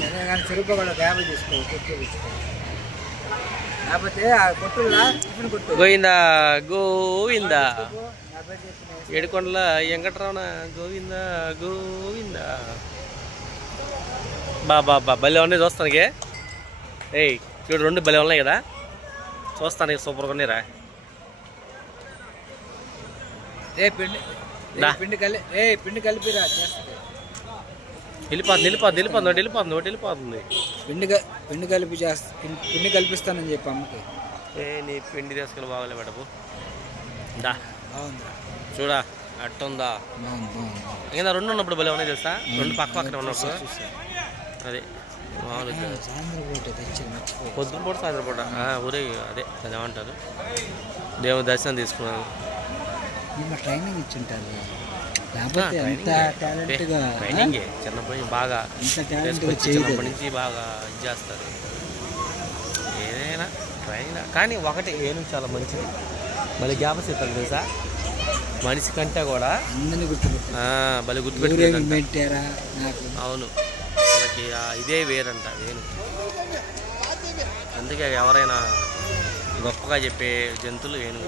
సరే కానీ చెరుకు కూడా 50 తీసుకో కొట్టు లేకపోతే ఆ కొట్టులా టిఫిన్ కొట్టు గోవిందా గోవిందా ఏడుకొండల వెంకటరమణ గోవిందా గోవిందా బా భలే ఉన్నాయి చూస్తానికి. ఏయ్ చూడు 2 భలే ఉన్నాయి కదా చూస్తానికి సూపర్గా ఉన్నాయిరా. పిండి కలిపిరా వెళ్ళిపోతుంది. పిండి కలిపి పిండి కలిపిస్తానని చెప్పి అమ్మకి. నీ పిండి తీసుకుని బాగోలే మేడపు దా బాగుందిరా చూడా అట్టుందా ఇంకా 2 ఉన్నప్పుడు భలే ఉన్నాయి తెలుసా. 2 పక్కనే ఉన్నప్పుడు అదే పొద్దున పూట సాయంత్రం పూట ఊరే అదే అది ఏమంటారు దేవుని దర్శనం తీసుకున్నాను. ట్రైనింగ్ ఇచ్చింటారు ట్రైనింగే చిన్నప్పటి బాగా చిన్నప్పటి నుంచి బాగా ఇది చేస్తారు ఏదైనా ట్రైనింగ్. కానీ ఒకటి ఏను చాలా మంచిది మళ్ళీ జ్ఞాపశక్తి తెలుసా మనిషి కంటే కూడా భలే గుర్తుపెట్టారా. అవును మనకి ఇదే వేరంట వేను. అందుకే ఎవరైనా గొప్పగా చెప్పే జంతువులు వేణు.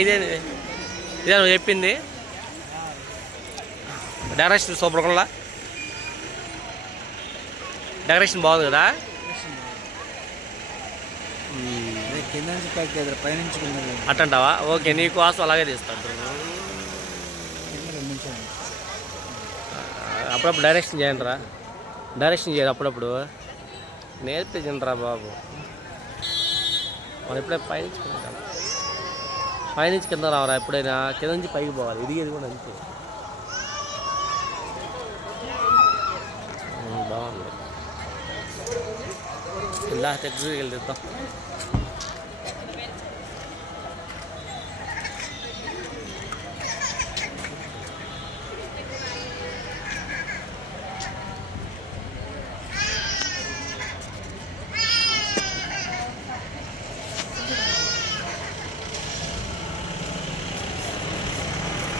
ఇదే నువ్వు చెప్పింది డైరెక్షన్ సూపర్గా డెకరేషన్ బాగుంది కదా. అట్టంటావా ఓకే నీకోసం అలాగే తీస్తాడు. అప్పుడప్పుడు డైరెక్షన్ చేయండి రా డైరెక్షన్ చేయాలి అప్పుడప్పుడు నేర్పించండి రా బాబు. మనం ఎప్పుడైనా పైనుంచి కింద రావరా ఎప్పుడైనా కింద నుంచి పైకి పోవాలి. ఎదిగేది కూడా అంతే బాగుంది. ఇలా తెచ్చి వెళ్తాం.